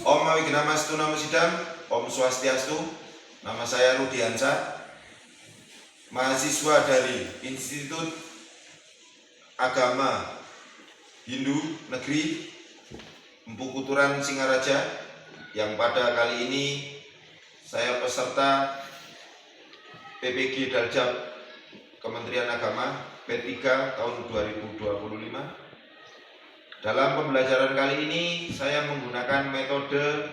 Om Wignamastu Namo Sidam, Om Swastiastu. Nama saya Rudiansa, mahasiswa dari Institut Agama Hindu Negeri Empu Kuturan Singaraja, yang pada kali ini saya peserta PPG Daljab Kementerian Agama P3 tahun 2025. Dalam pembelajaran kali ini saya menggunakan metode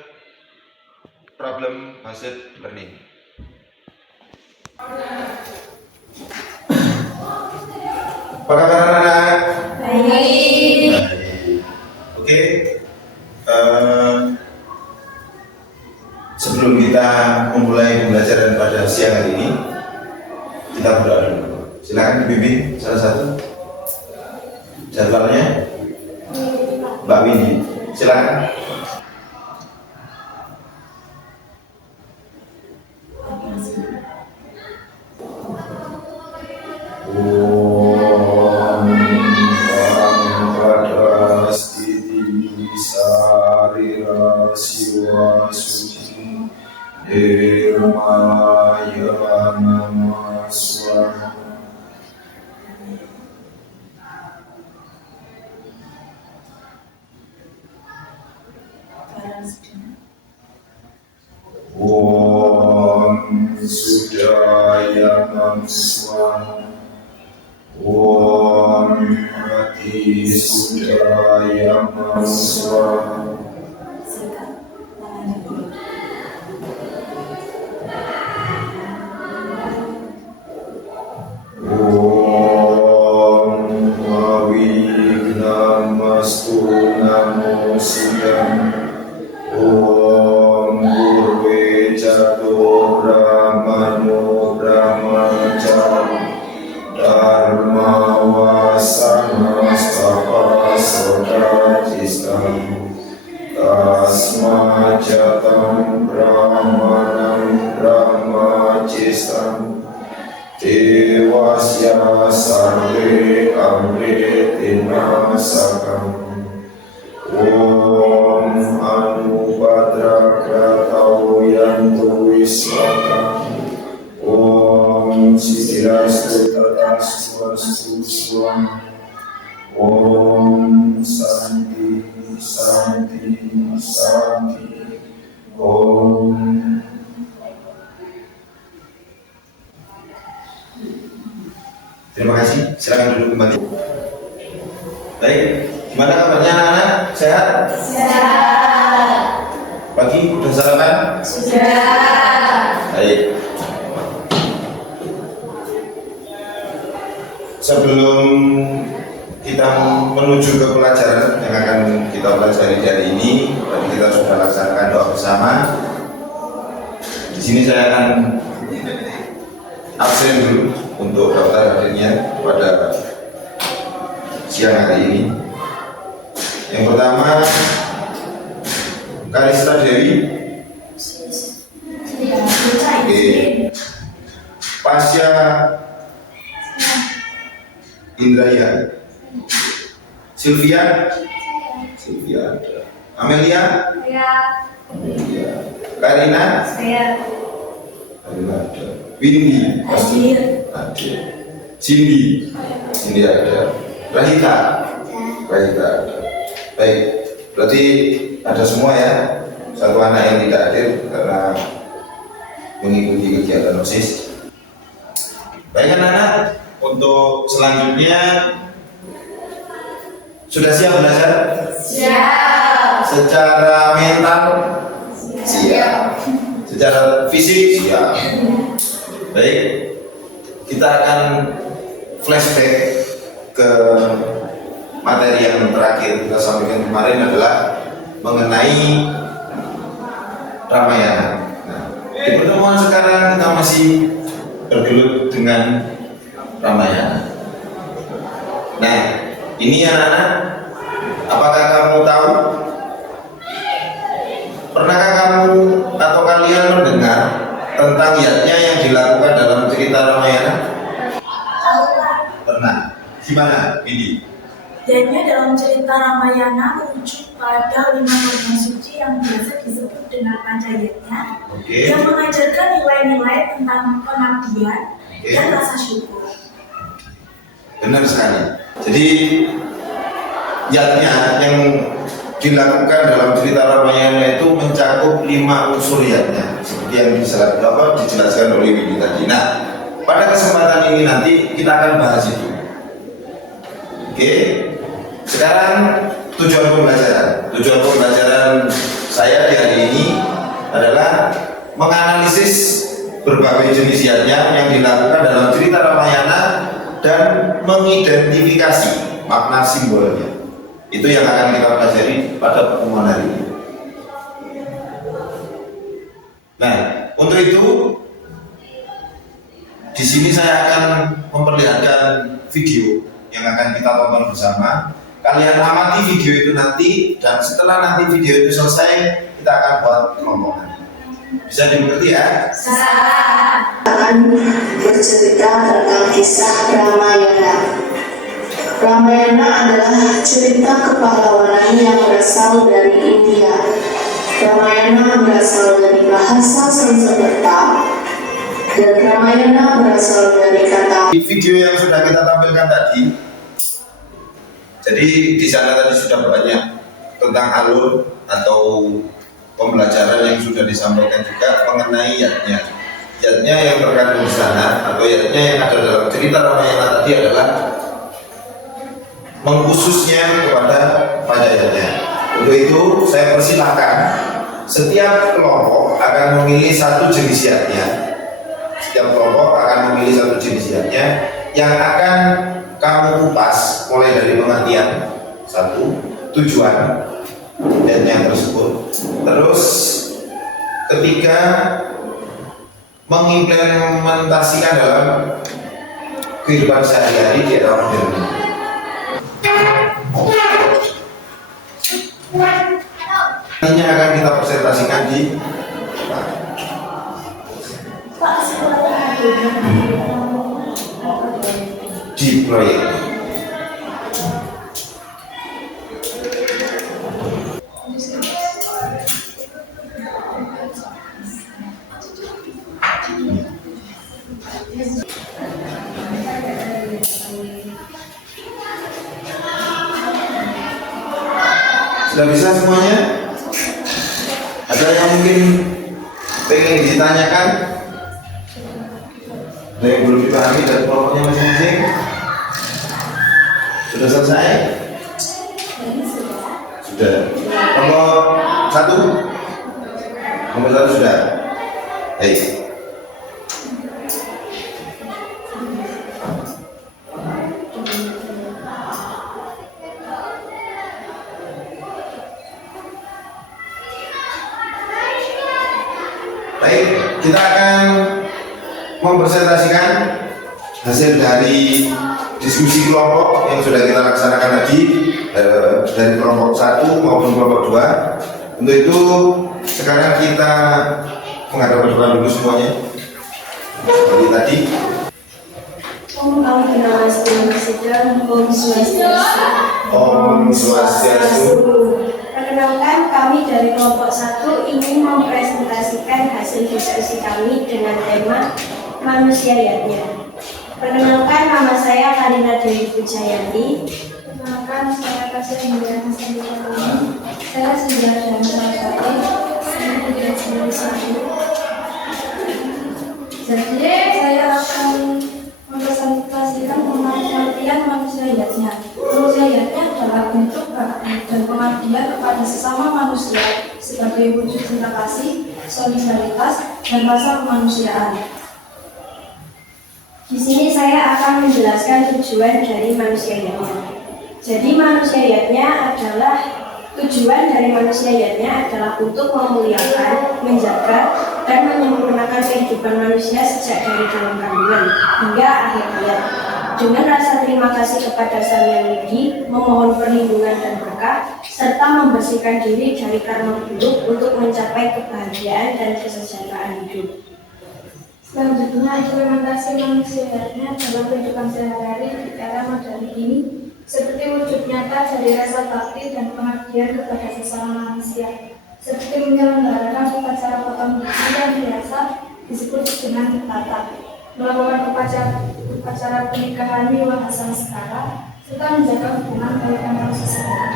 problem based learning. Apa kabar anak-anak? Baik. Oke. Sebelum kita memulai pembelajaran pada siang hari ini, kita berdoa dulu. Silakan dibimbing salah satu jadwalnya. Mbak Windy, silakan. Om Sudaya Namswa, Om Ati Sudaya Namswa. Om Wignamastu Namo Sidam, Om Gurve Jatuh Brahmano Brahmaca Dharma Wasana Stapa Sodacistam Tasma Jatam Brahmanam Brahmacistam Devasya Sarve Amritina Sakam. Om Anubhadra Kratau Yantu Viswaka, Om Siddhirastu Tatastu Astu Swam, Om Santi Santi Santi, Om. Terima kasih, silakan duduk kembali. Baik, gimana kabarnya anak-anak? Sehat? Sehat. Pagi udah sarapan? Sudah. Baik. Sebelum kita menuju ke pelajaran yang akan kita pelajari hari ini, tadi kita sudah laksanakan doa bersama. Di sini saya akan absen dulu untuk daftar hadirnya pada siang hari ini. Yang pertama, Karista Dewi. Oke. Pasya Indraya. Sylvia. Sylvia ada. Amelia. Amelia. Karina. Karina ada. Windy. Hadir. Cindy. Cindy ada. Rahita. Rahita ada. Baik, berarti ada semua ya. Satu anak yang tidak hadir karena mengikuti kegiatan OSIS. Baik anak-anak, untuk selanjutnya sudah siap belajar? Siap. Secara mental? Siap. Secara fisik? Siap. Baik, kita akan flashback ke materi yang terakhir kita sampaikan kemarin adalah mengenai Ramayana. Nah, di pertemuan sekarang kita masih bergelut dengan Ramayana. Nah, ini anak-anak, apakah kamu tahu? Pernahkah kamu atau kalian mendengar tentang yatnya yang dilakukan dalam cerita Ramayana? Pernah. Gimana, Windy? Yaitu dalam cerita Ramayana merujuk pada 5 norma suci yang biasa disebut dengan Pancayatnya, yang mengajarkan nilai-nilai tentang pengabdian dan rasa syukur. Benar sekali. Jadi yatnya yang dilakukan dalam cerita Ramayana itu mencakup 5 unsur yatnya, seperti yang dijelaskan oleh Widi tadi. Nah, pada kesempatan ini nanti kita akan bahas itu. Oke. Sekarang tujuan pembelajaran saya di hari ini adalah menganalisis berbagai jenis yatnya yang dilakukan dalam cerita Ramayana dan mengidentifikasi makna simbolnya. Itu yang akan kita pelajari pada pertemuan hari ini. Nah, untuk itu di sini saya akan memperlihatkan video yang akan kita tonton bersama. Kalian amati video itu nanti, dan setelah nanti video itu selesai, kita akan buat kelompokan. Bisa dimengerti ya? Akan bercerita tentang kisah Ramayana. Ramayana adalah cerita kepahlawanan yang berasal dari India. Ramayana berasal dari bahasa Sanskerta, dan Ramayana berasal dari kata. Di video yang sudah kita tampilkan tadi, jadi di sana tadi sudah banyak tentang alur atau pembelajaran yang sudah disampaikan juga mengenai yatnya. Yatnya yang terkandung di sana atau yatnya yang ada dalam cerita Ramayana tadi adalah mengkhususnya kepada Pancayatnya. Untuk itu saya persilahkan setiap kelompok akan memilih satu jenis yatnya. Setiap kelompok akan memilih satu jenis yatnya yang akan kamu kupas mulai dari pengertian satu, tujuan yatnya tersebut. Terus ketiga, mengimplementasikan dalam kehidupan sehari-hari di era modern. Ini akan kita presentasikan di proyek. Sudah bisa semuanya? Ada yang mungkin pengen ditanyakan? Ada yang belum dipahami dari kelompoknya masing-masing? Sudah selesai? Sudah. Nomor satu? Nomor satu sudah? Baik. Baik, kita akan mempresentasikan hasil dari diskusi kelompok yang sudah kita laksanakan tadi dari kelompok 1 maupun kelompok 2. Untuk itu sekarang kita menghadap ke depan dulu semuanya. Seperti tadi. Om kami Namaste, Om Swastiastu. Om Swastiastu. Perkenalkan, kami dari kelompok 1 ingin mempresentasikan hasil diskusi kami dengan tema manusia yatnya. Perkenalkan, nama saya Karina Dewi Pujayanti. Perkenalkan, saya Kasih Indra Hasan Dikoni. Saya sudah dan Saraswati. Saya tidak sendiri satu. Jadi saya akan mempresentasikan pengertian manusia yatnya. Manusia yatnya adalah bentuk bakti dan pengabdian kepada sesama manusia sebagai wujud cinta kasih, solidaritas, dan rasa kemanusiaan. Di sini saya akan menjelaskan tujuan dari manusia yatnya. Jadi manusia yatnya adalah untuk memuliakan, menjaga, dan menyempurnakan kehidupan manusia sejak dari dalam kandungan hingga akhir hayat. Dengan rasa terima kasih kepada Sang Yang Widi, memohon perlindungan dan berkah, serta membersihkan diri dari karma buruk untuk mencapai kebahagiaan dan kesejahteraan hidup. Selanjutnya, implementasi manusia yatnya dalam kehidupan sehari-hari di era modern ini, seperti wujud nyata nyata dari rasa bakti dan pengabdian kepada sesama manusia, seperti menyelenggarakan upacara potong gigi yang biasa disebut dengan tata, melakukan upacara pernikahan wiwaha samskara, serta menjaga hubungan baik antar sesama.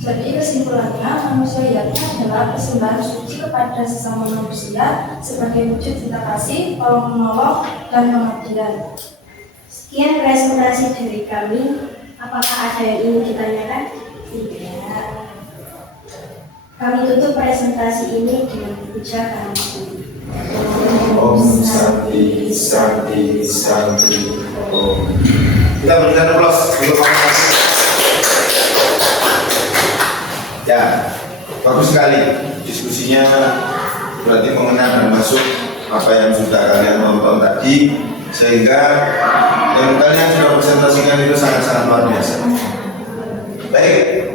Jadi kesimpulannya, manusiawinya adalah persembahan suci kepada sesama manusia sebagai wujud cinta kasih, tolong menolong, dan pengabdian. Sekian presentasi dari kami. Apakah ada yang ingin ditanyakan? Tidak. Kami tutup presentasi ini dengan puja kami. Om Santi Santi Santi Om. Kita berikan aplaus untuk masing-masing. Ya, bagus sekali diskusinya, berarti mengenal dan masuk apa yang sudah kalian tonton tadi, sehingga yang kalian sudah presentasikan itu sangat-sangat luar biasa. Baik,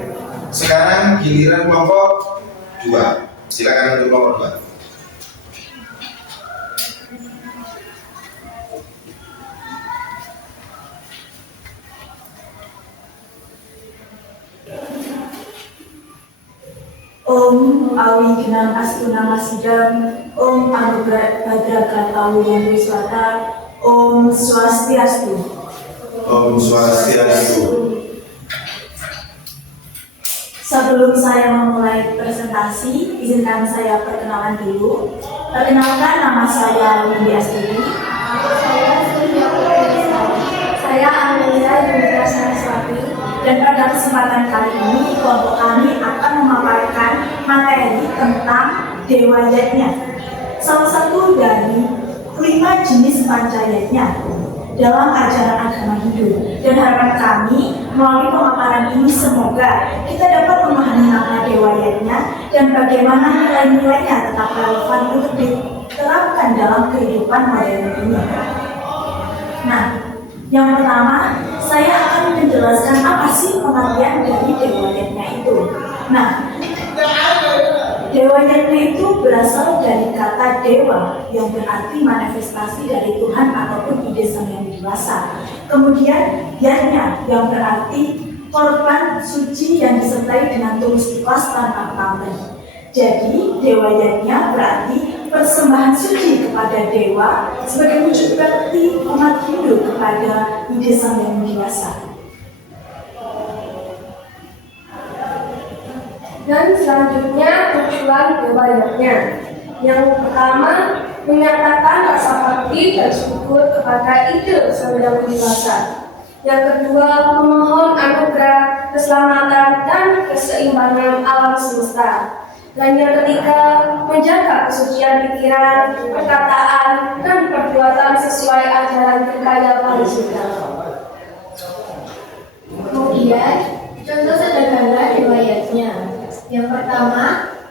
sekarang giliran kelompok 2. Silakan untuk kelompok 2. Om Awignam Astuna Masidam, Om Anugerah Badragatau Yang Wiswata, Om Swastiastu. Om Swastiastu. Sebelum saya memulai presentasi, izinkan saya perkenalan dulu. Perkenalkan, nama saya Windy Astuti. Saya Amelia Yunita Saraswati. Dan pada kesempatan kali ini, kelompok kami akan memaparkan materi tentang Dewa Yajna, salah satu dari 5 jenis pancayatna dalam ajaran agama Hindu. Dan harapan kami melalui pemaparan ini semoga kita dapat memahami makna Dewa Yajna dan bagaimana nilai-nilainya tetap relevan untuk diterapkan dalam kehidupan modern ini. Nah, yang pertama, saya akan menjelaskan apa sih pengertian dari Dewa Yajna itu. Nah, Dewa Yajna itu berasal dari kata dewa yang berarti manifestasi dari Tuhan ataupun ide sang yang dewasa. Kemudian Yajna yang berarti korban suci yang disertai dengan tulus ikhlas tanpa pamrih. Jadi Dewa Yajna berarti persembahan suci kepada dewa sebagai wujud bakti umat Hindu kepada ide sang yang dewasa. Dan selanjutnya tujuan Dewa Yajna. Yang pertama, menyatakan rasa bakti dan syukur kepada ide sang yang dewasa. Yang kedua, memohon anugerah keselamatan dan keseimbangan alam semesta. Dan yang ketiga, menjaga kesucian pikiran, perkataan, dan perbuatan sesuai ajaran Trikaya Parisuddha. Kemudian, contoh sederhana Dewa Yajna. Yang pertama,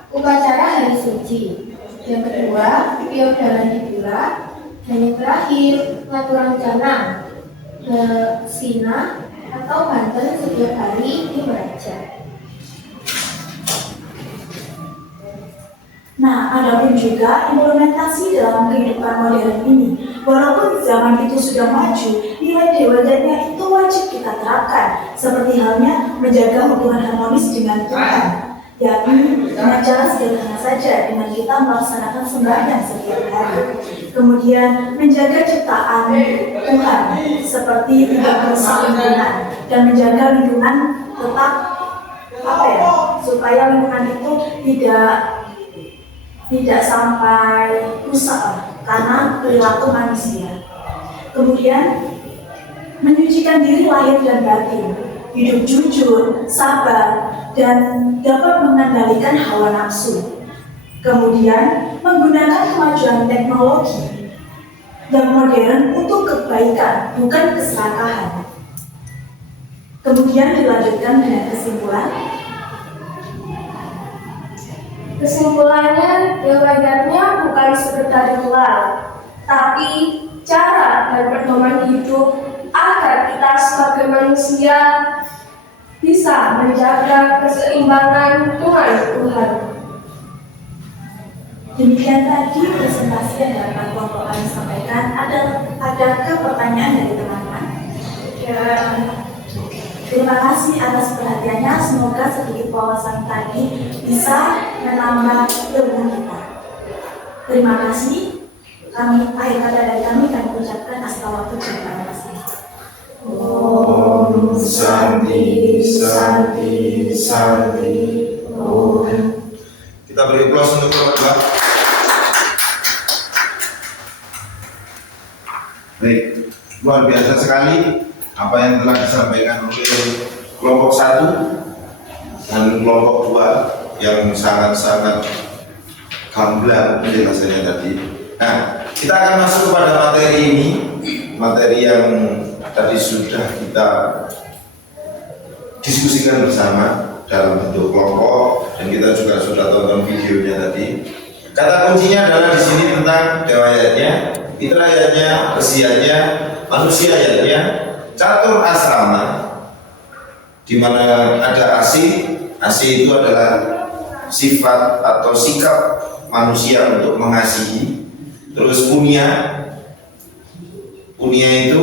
upacara hari suci. Yang kedua, piodalan di pura. Dan yang terakhir, ngaturan jana, sina, atau banten setiap hari di Meraja. Nah, ada pun juga implementasi dalam kehidupan modern ini. Walaupun zaman itu sudah maju, nilai Dewa Yajna itu wajib kita terapkan, seperti halnya menjaga hubungan harmonis dengan Tuhan, yakni dengan cara sederhana saja dengan kita melaksanakan sembahyang setiap hari. Kemudian menjaga ciptaan Tuhan, seperti tidak merusak lingkungan dan menjaga lingkungan tetap supaya lingkungan itu tidak sampai rusak karena perilaku manusia. Kemudian menyucikan diri lahir dan batin, hidup jujur, sabar, dan dapat mengendalikan hawa nafsu. Kemudian menggunakan kemajuan teknologi yang modern untuk kebaikan, bukan keserakahan. Kemudian dilanjutkan dengan kesimpulan. Kesimpulannya, Dewa Yajna bukan sekedar ritual, tapi cara dan pedoman hidup agar kita sebagai manusia bisa menjaga keseimbangan dengan Tuhan. Demikian tadi presentasi yang dapat kelompok kami sampaikan. Adakah pertanyaan dari teman-teman? Ya, Terima kasih atas perhatiannya. Semoga sedikit wawasan tadi bisa menambah ilmu kita. Terima kasih. Akhir kata dari kami ucapkan astagfirullah. Terima kasih. Om Santi Santi Santi Om. Kita beri aplaus untuk keluarga. Baik, luar biasa sekali apa yang telah disampaikan oleh kelompok 1 dan kelompok 2 yang sangat-sangat gamblang penjelasannya tadi. Nah, kita akan masuk kepada materi ini, materi yang tadi sudah kita diskusikan bersama dalam bentuk kelompok dan kita juga sudah tonton videonya tadi. Kata kuncinya adalah di sini tentang dewayatnya, fitrayatnya, kesiannya, manusiaatnya, catur asrama, di mana ada asi itu adalah sifat atau sikap manusia untuk mengasihi. Terus punya itu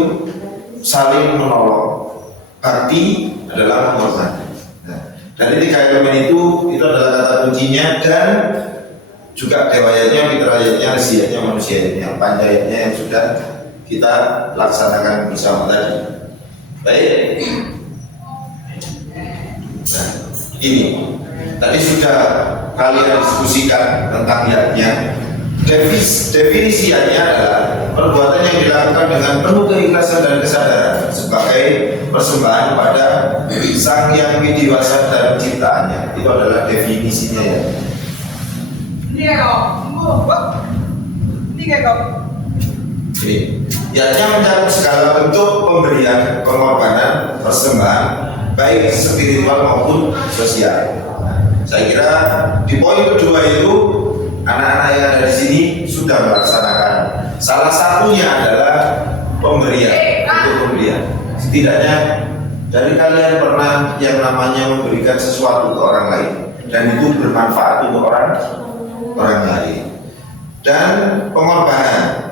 saling menolong, bakti adalah menghormati. Nah, dari 3 elemen itu adalah kata kuncinya, dan juga dewayatnya, fitrayatnya, resiatnya, manusianya, panjayatnya yang sudah kita laksanakan bersama tadi. Baik. Nah, ini tadi sudah kalian diskusikan tentang niatnya. Definisinya adalah perbuatan yang dilakukan dengan penuh keikhlasan dan kesadaran sebagai persembahan pada Sang Yang Widiwasa dan ciptaannya. Itu adalah definisinya ya. Ini niatnya mencakup segala bentuk pemberian, pengorbanan, persembahan, baik spiritual maupun sosial. Saya kira di poin kedua itu anak-anak yang ada di sini sudah melaksanakan. Salah satunya adalah pemberian, untuk pemberian. Setidaknya dari kalian pernah yang namanya memberikan sesuatu ke orang lain dan itu bermanfaat untuk orang lain. Dan pengorbanan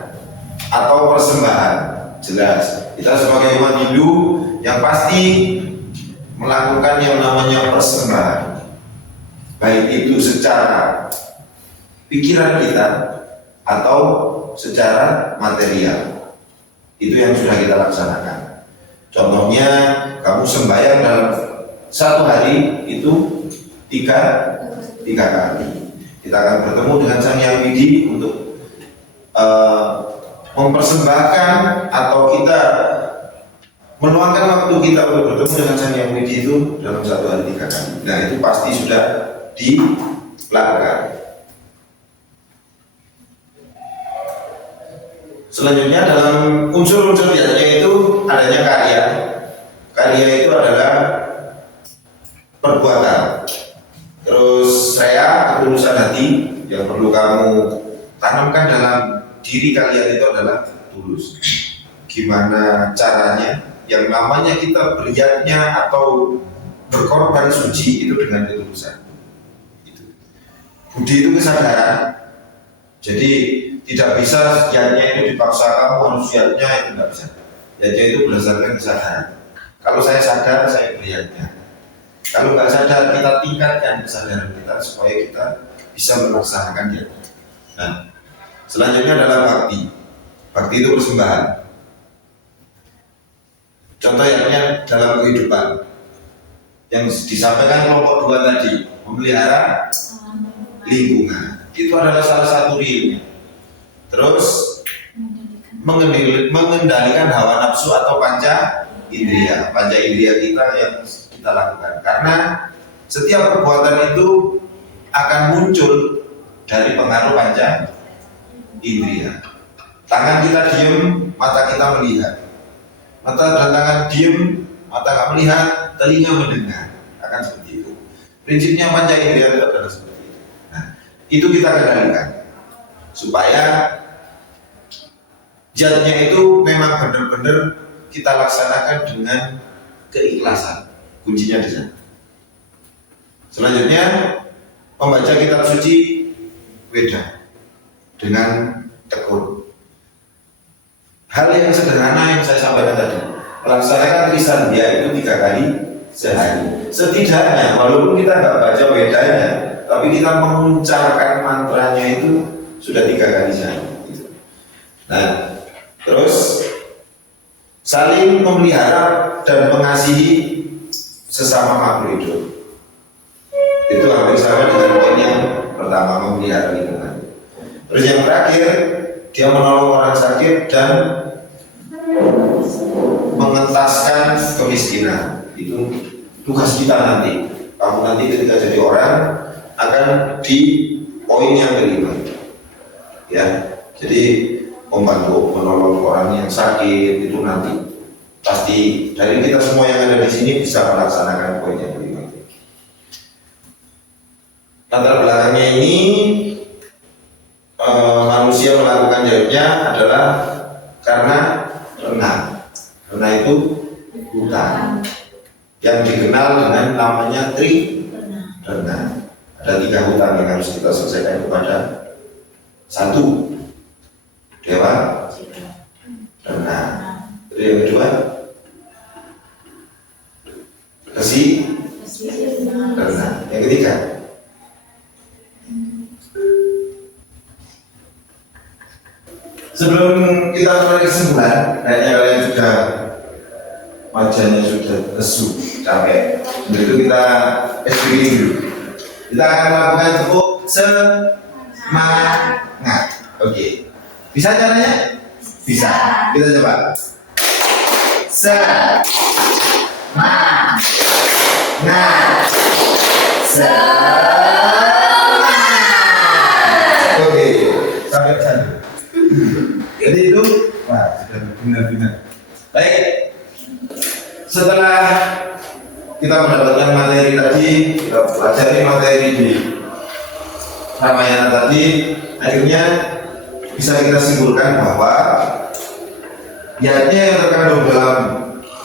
atau persembahan, jelas kita sebagai umat Hindu yang pasti melakukan yang namanya persembahan, baik itu secara pikiran kita atau secara material. Itu yang sudah kita laksanakan. Contohnya kamu sembahyang dalam 1 hari itu 3 kali. Kita akan bertemu dengan Sang Yang Widi untuk mempersembahkan atau kita meluangkan waktu kita untuk bertemu dengan Sang Yang Widi itu dalam 1 hari 3 kali. Nah, itu pasti sudah dilakukan. Selanjutnya dalam unsur-unsur niatnya itu adanya karya. Karya itu adalah perbuatan. Terus saya ketulusan hati yang perlu kamu tanamkan dalam diri kalian itu adalah tulus. Gimana caranya? Yang namanya kita beriatnya atau berkorban suci itu dengan ketulusan. Budi itu kesadaran. Jadi tidak bisa niatnya itu dipaksa, kamu harus niatnya itu tidak bisa. Niatnya itu berdasarkan kesadaran. Kalau saya sadar, saya beriatnya. Kalau nggak sadar, kita tingkatkan kesadaran kita supaya kita bisa melaksanakan niatnya. Nah, selanjutnya adalah bakti. Bakti itu persembahan. Contohnya dalam kehidupan yang disampaikan kelompok 2 tadi, memelihara lingkungan. Itu adalah salah satu realnya. Terus mengendalikan hawa nafsu atau panca indera kita yang kita lakukan. Karena setiap perbuatan itu akan muncul dari pengaruh panca indera. Tangan kita diem, mata kita melihat. Mata dan tangan diem, mata nggak melihat, telinga mendengar. Akan seperti itu. Prinsipnya panca indera itu adalah seperti itu. Nah, itu kita kendalikan supaya jatnya itu memang benar-benar kita laksanakan dengan keikhlasan. Kuncinya di sana. Selanjutnya membaca kitab suci Weda dengan tekun. Hal yang sederhana yang saya sampaikan tadi. melaksanakan Trisandia itu 3 kali sehari. Setidaknya walaupun kita nggak baca bedanya, tapi kita mengucapkan mantranya itu sudah 3 kali sehari. Nah, terus saling memelihara dan mengasihi sesama makhluk hidup. Itu hampir sama dengan poin yang pertama, memelihara lingkungan. Terus yang terakhir, dia menolong orang sakit dan mengentaskan kemiskinan. Itu tugas kita nanti. Kamu nanti ketika jadi orang akan di poin yang kelima. Ya, jadi membantu menolong orang yang sakit itu nanti pasti dari kita semua yang ada di sini bisa melaksanakan poin yang kelima. Latar belakangnya ini manusia melakukan jauhnya adalah karena renang. Renang itu hutan yang dikenal dengan namanya renang. Ada 3 hutan yang harus kita selesaikan kepada 1 dewa renang. Yang kedua resi renang. Yang ketiga sebelum kita mulai kesimpulan, kayaknya kalian sudah wajahnya sudah lesu, capek. Untuk itu kita SPG dulu. Kita akan melakukan tepuk semangat. Oke. Bisa caranya? Bisa. Kita coba. Semangat. Semangat. Oke. Sampai sana. Jadi itu, wah sudah benar-benar. Baik. Setelah kita mendapatkan materi tadi, kita pelajari materi di Ramayana tadi, akhirnya bisa kita simpulkan bahwa niatnya yang terkandung dalam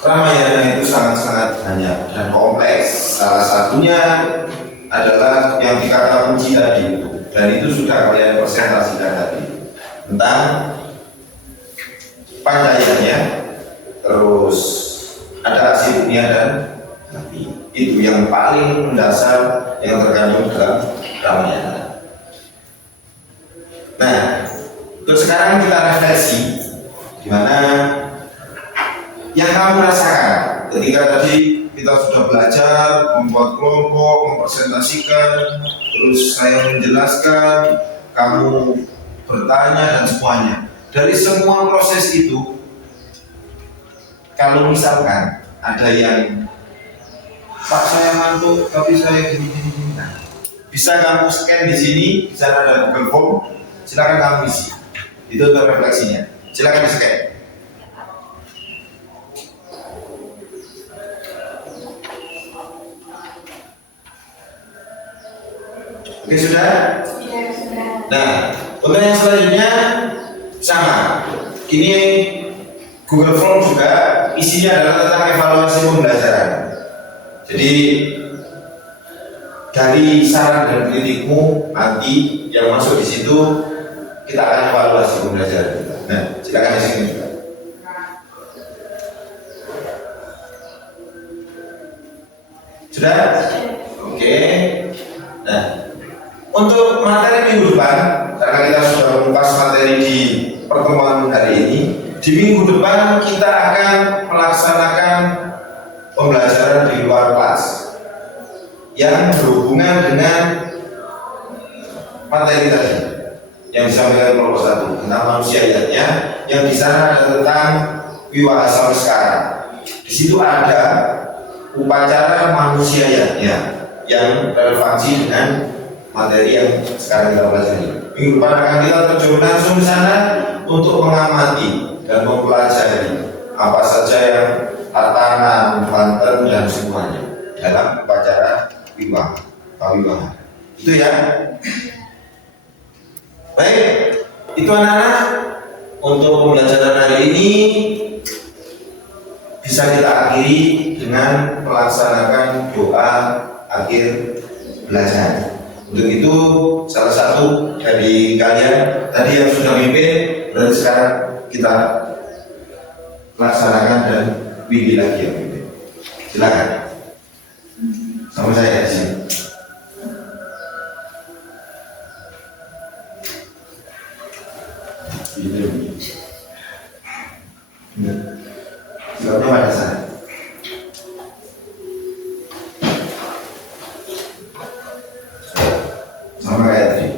Ramayana itu sangat-sangat banyak dan kompleks. Salah satunya adalah yang dikata kunci tadi itu, dan itu sudah kalian presentasikan tadi tentang Pancayanya, terus ada Asibnya dan Nabi. Itu yang paling mendasar yang terkandung dalam Ramayana. Nah, terus sekarang kita refleksi gimana yang kamu rasakan ketika tadi kita sudah belajar membuat kelompok, mempresentasikan, terus saya menjelaskan, kamu bertanya dan semuanya. Dari semua proses itu, kalau misalkan ada yang Pak saya ngantuk tapi saya gini-gini, nah, bisa kamu scan di sini, bisa ada Google Form, silakan kamu isi. Itu untuk refleksinya. Silakan di scan. Oke sudah? Nah, untuk yang selanjutnya sama. Ini Google Form juga isinya adalah tentang evaluasi pembelajaran. Jadi dari saran dan kritikmu nanti yang masuk di situ kita akan evaluasi pembelajaran kita. Nah, silakan di sini juga. Sudah? Oke. Nah, untuk materi minggu depan, karena kita sudah mengupas materi di pertemuan hari ini, di minggu depan kita akan melaksanakan pembelajaran di luar kelas yang berhubungan dengan materi tadi yang disampaikan kelompok 1 tentang manusianya, yang di sana ada tentang Wiwaha Samskara. Di situ ada upacara manusianya yang relevansi dengan materi yang sekarang kita pelajari. Minggu depan akan kita terjun langsung ke sana untuk mengamati dan mempelajari apa saja yang tatanan, banten dan semuanya dalam upacara Wiwaha. Itu ya. Baik, itu anak-anak untuk pembelajaran hari ini bisa kita akhiri dengan melaksanakan doa akhir belajar. Untuk itu salah satu dari kalian tadi yang sudah mimpin, berarti sekarang kita laksanakan dan Widi lagi ya Widi. Silakan. Sama saya di sini. Silakan pada saya. Sama kayak tadi.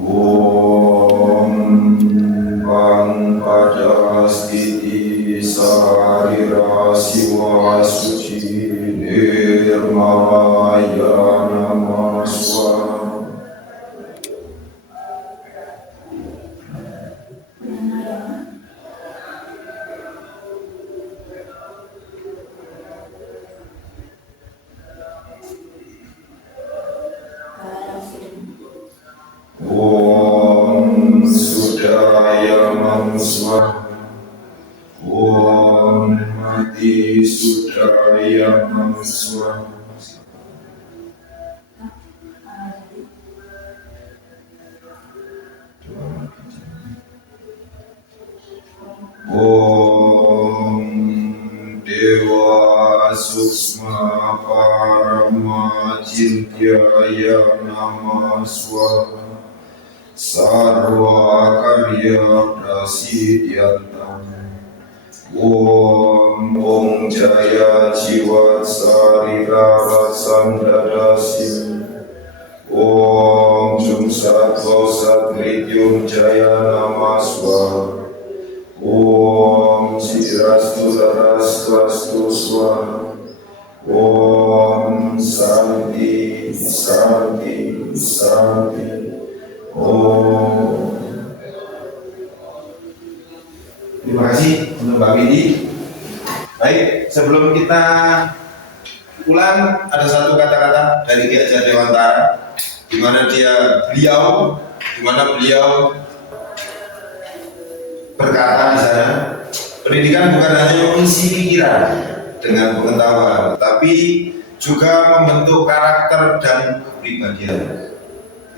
Om Bangpada Stiti Sarira Siwa Suci Nirmaya Namaswa. Om Sudaya Mamswa. Om Mati Sudaya Mamswa. Om Dewa Suksma Parama Cintyaya Namaswa. Sarva Karya Prasidyantam. Om Jaya Jiwa Sarira Rasandadasim. Om Jum Sattva Satrityum Jaya Namaswa. Om Sidrastu Darastu Swaha. Om Santi Santi Santi. Oh, terima kasih untuk Mbak Widi. Baik, sebelum kita pulang ada satu kata-kata dari Ki Hajar Dewantara, di mana beliau berkata di sana, pendidikan bukan hanya mengisi pikiran dengan pengetahuan, tapi juga membentuk karakter dan kepribadian.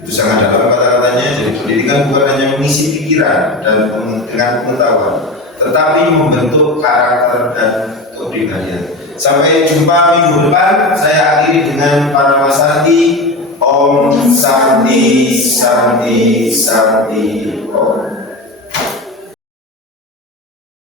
Itu sangat dalam kata-katanya. Jadi pendidikan bukan hanya mengisi pikiran dan dengan pengetahuan, tetapi membentuk karakter dan kepribadian. Sampai jumpa minggu depan. Saya akhiri dengan Panama Santi. Om Santi Santi Santi.